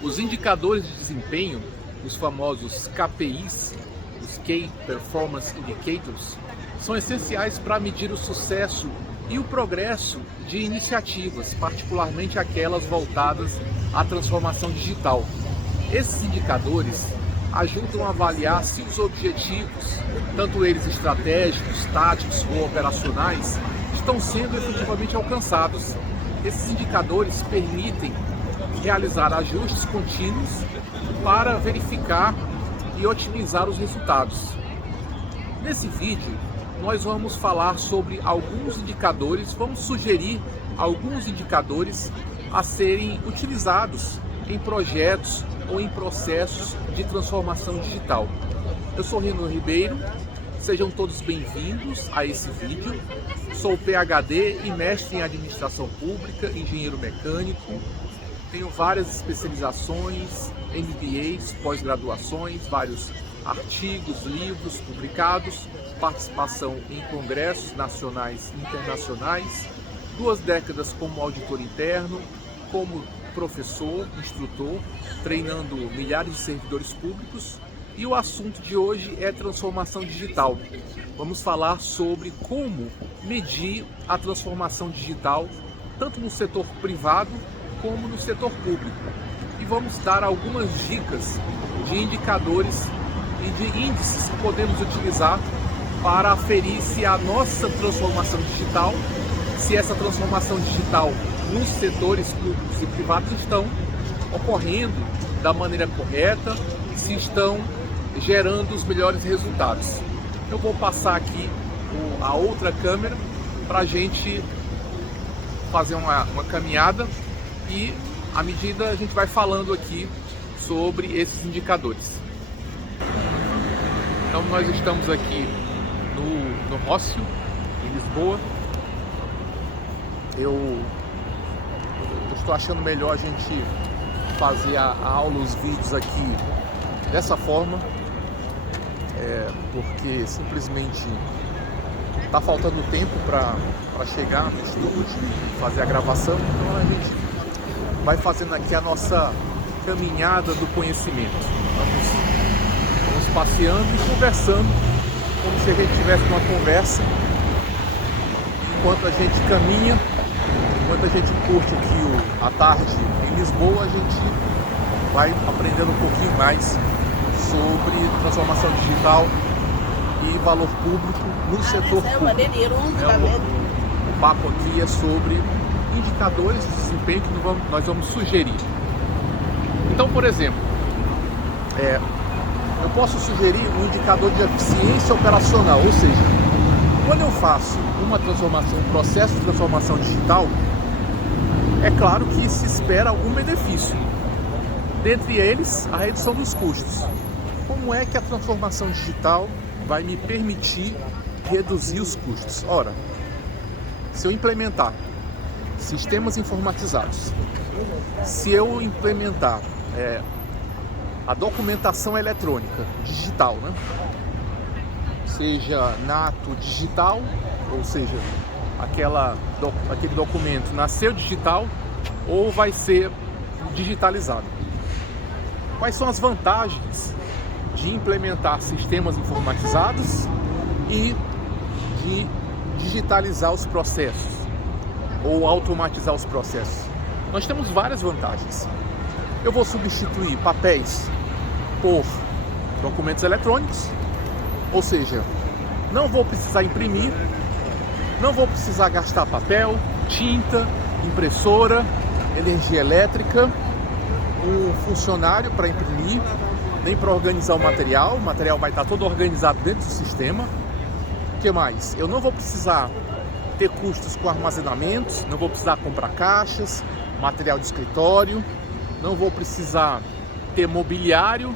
Os indicadores de desempenho, os famosos KPIs, os Key Performance Indicators, são essenciais para medir o sucesso e o progresso de iniciativas, particularmente aquelas voltadas à transformação digital. Esses indicadores ajudam a avaliar se os objetivos, tanto eles estratégicos, táticos ou operacionais, estão sendo efetivamente alcançados. Esses indicadores permitem realizar ajustes contínuos para verificar e otimizar os resultados. Nesse vídeo, nós vamos falar sobre alguns indicadores, vamos sugerir alguns indicadores a serem utilizados em projetos ou em processos de transformação digital. Eu sou Rino Ribeiro, sejam todos bem-vindos a esse vídeo. Sou PhD e mestre em Administração Pública, engenheiro mecânico. Tenho várias especializações, MBAs, pós-graduações, vários artigos, livros publicados, participação em congressos nacionais e internacionais, 2 décadas como auditor interno, como professor, instrutor, treinando milhares de servidores públicos. E o assunto de hoje é transformação digital. Vamos falar sobre como medir a transformação digital, tanto no setor privado como no setor público. E vamos dar algumas dicas de indicadores e de índices que podemos utilizar para aferir se a nossa transformação digital, se essa transformação digital nos setores públicos e privados estão ocorrendo da maneira correta, se estão gerando os melhores resultados. Eu vou passar aqui a outra câmera para a gente fazer uma caminhada e, à medida, a gente vai falando aqui sobre esses indicadores. Então, nós estamos aqui no Rócio, em Lisboa. Eu estou achando melhor a gente fazer a aula, os vídeos aqui dessa forma, porque simplesmente está faltando tempo para chegar no estúdio e fazer a gravação. Então a gente vai fazendo aqui a nossa caminhada do conhecimento. Vamos passeando e conversando, como se a gente estivesse numa conversa, enquanto a gente caminha, enquanto a gente curte aqui a tarde em Lisboa, a gente vai aprendendo um pouquinho mais sobre transformação digital e valor público no setor público. O papo aqui é sobre indicadores de desempenho que nós vamos sugerir. Então, por exemplo, eu posso sugerir um indicador de eficiência operacional, ou seja, quando eu faço uma transformação, um processo de transformação digital, é claro que se espera algum benefício. Dentre eles, a redução dos custos. Como é que a transformação digital vai me permitir reduzir os custos? Ora, se eu implementar sistemas informatizados, se eu implementar a documentação eletrônica digital, né? Seja nato digital, ou seja, aquele documento nasceu digital ou vai ser digitalizado. Quais são as vantagens de implementar sistemas informatizados e de digitalizar os processos ou automatizar os processos? Nós temos várias vantagens. Eu vou substituir papéis por documentos eletrônicos, ou seja, não vou precisar imprimir, não vou precisar gastar papel, tinta, impressora, energia elétrica, um funcionário para imprimir, nem para organizar o material vai estar todo organizado dentro do sistema. O que mais? Eu não vou precisar ter custos com armazenamentos, não vou precisar comprar caixas, material de escritório, não vou precisar ter mobiliário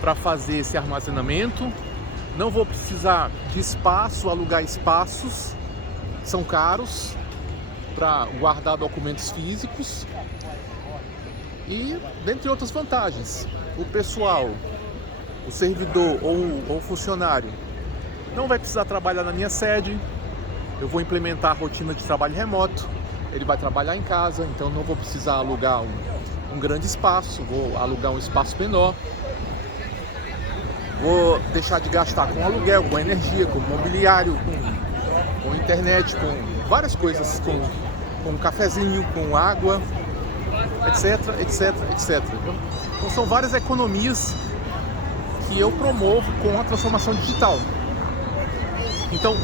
para fazer esse armazenamento, não vou precisar de espaço, alugar espaços, são caros para guardar documentos físicos. E dentre outras vantagens, o pessoal, o servidor ou o funcionário não vai precisar trabalhar na minha sede, eu vou implementar a rotina de trabalho remoto, ele vai trabalhar em casa, então não vou precisar alugar um um grande espaço, vou alugar um espaço menor, vou deixar de gastar com aluguel, com energia, com mobiliário, com internet, com várias coisas, com um cafezinho, com água, etc, etc, etc. Então são várias economias que eu promovo com a transformação digital. Então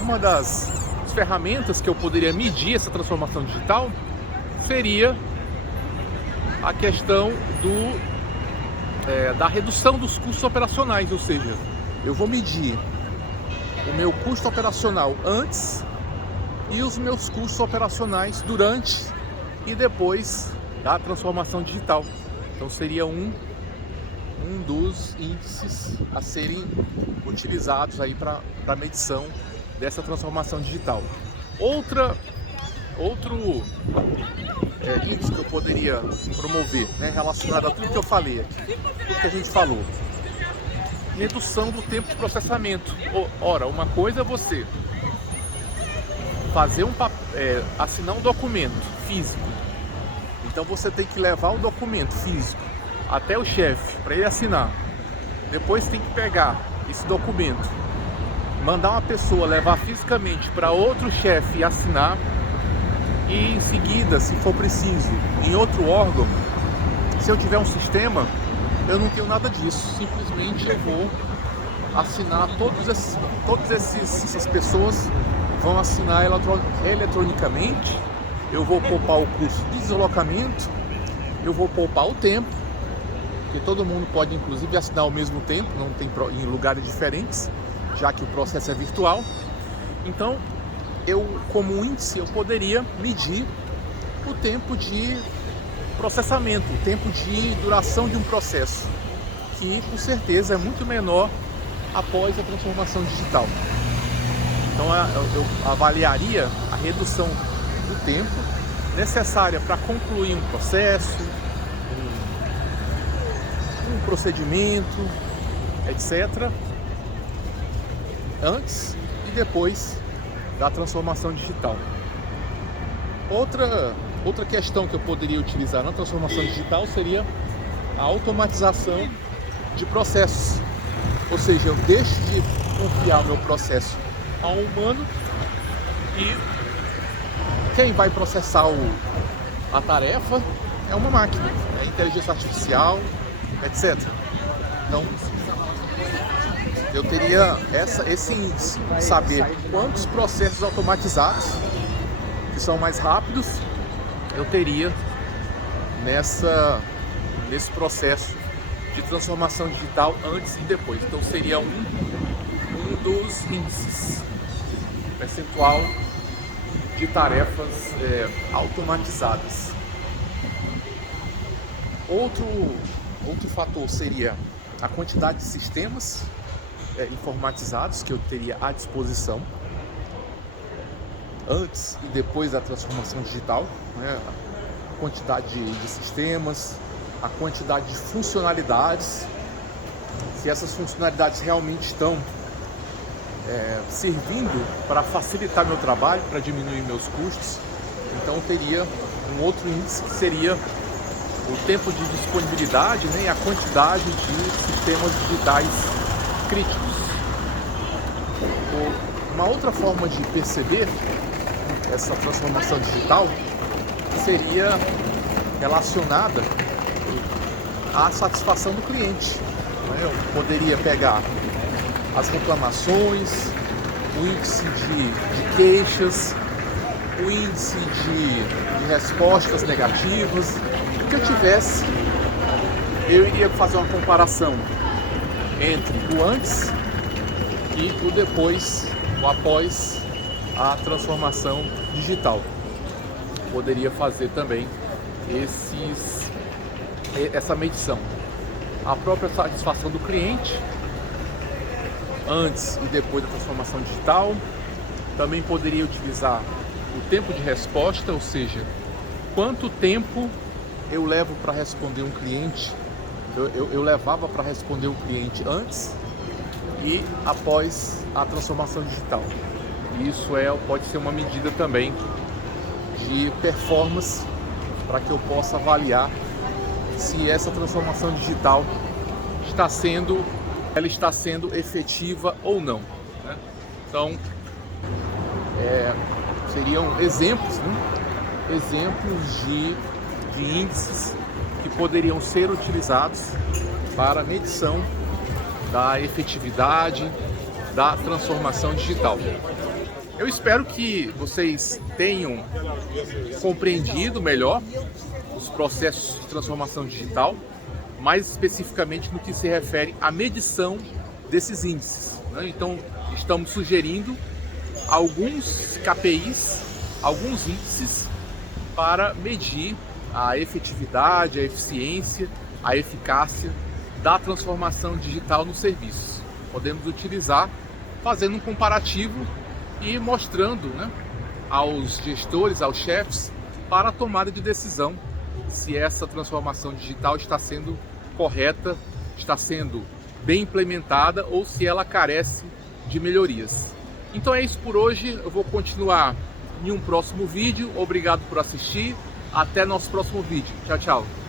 uma das ferramentas que eu poderia medir essa transformação digital seria a questão da redução dos custos operacionais, ou seja, eu vou medir o meu custo operacional antes e os meus custos operacionais durante e depois da transformação digital. Então seria um dos índices a serem utilizados aí para a medição dessa transformação digital. Outro índice que eu poderia promover, né, relacionado a tudo que eu falei aqui, tudo que a gente falou, redução do tempo de processamento. Ora, uma coisa é você fazer assinar um documento físico. Então você tem que levar o documento físico até o chefe para ele assinar. Depois tem que pegar esse documento, mandar uma pessoa levar fisicamente para outro chefe assinar, e em seguida, se for preciso, em outro órgão. Se eu tiver um sistema, eu não tenho nada disso. Simplesmente eu vou assinar, essas pessoas vão assinar eletronicamente. Eu vou poupar o custo de deslocamento, eu vou poupar o tempo, porque todo mundo pode inclusive assinar ao mesmo tempo, não tem em lugares diferentes, já que o processo é virtual. Então, como índice, eu poderia medir o tempo de processamento, o tempo de duração de um processo, que com certeza é muito menor após a transformação digital. Então eu avaliaria a redução do tempo necessária para concluir um processo, um procedimento, etc., antes e depois da transformação digital. Outra questão que eu poderia utilizar na transformação digital seria a automatização de processos. Ou seja, eu deixo de confiar o meu processo ao humano e quem vai processar a tarefa é uma máquina, é inteligência artificial, etc. Então, eu teria esse índice, saber quantos processos automatizados, que são mais rápidos, eu teria nesse processo de transformação digital antes e depois. Então seria um dos índices, percentual de tarefas automatizadas. Outro fator seria a quantidade de sistemas informatizados que eu teria à disposição antes e depois da transformação digital, né? A quantidade de sistemas, a quantidade de funcionalidades, se essas funcionalidades realmente estão servindo para facilitar meu trabalho, para diminuir meus custos. Então eu teria um outro índice que seria o tempo de disponibilidade, né, e a quantidade de sistemas digitais críticos. Uma outra forma de perceber essa transformação digital seria relacionada à satisfação do cliente. Eu poderia pegar as reclamações, o índice de queixas, o índice de respostas negativas. O que eu tivesse, eu iria fazer uma comparação entre o antes e o depois, o após a transformação digital. Poderia fazer também essa medição. A própria satisfação do cliente antes e depois da transformação digital. Também poderia utilizar o tempo de resposta, ou seja, quanto tempo eu levo para responder um cliente, eu levava para responder um cliente antes e após a transformação digital. Isso pode ser uma medida também de performance para que eu possa avaliar se essa transformação digital está sendo efetiva ou não, né? Então, seriam exemplos, né? Exemplos de índices que poderiam ser utilizados para medição da efetividade da transformação digital. Eu espero que vocês tenham compreendido melhor os processos de transformação digital, mais especificamente no que se refere à medição desses índices, né? Então, estamos sugerindo alguns KPIs, alguns índices para medir a efetividade, a eficiência, a eficácia da transformação digital nos serviços. Podemos utilizar fazendo um comparativo e mostrando, né, aos gestores, aos chefes, para a tomada de decisão se essa transformação digital está sendo correta, está sendo bem implementada ou se ela carece de melhorias. Então é isso por hoje, eu vou continuar em um próximo vídeo. Obrigado por assistir, até nosso próximo vídeo. Tchau, tchau.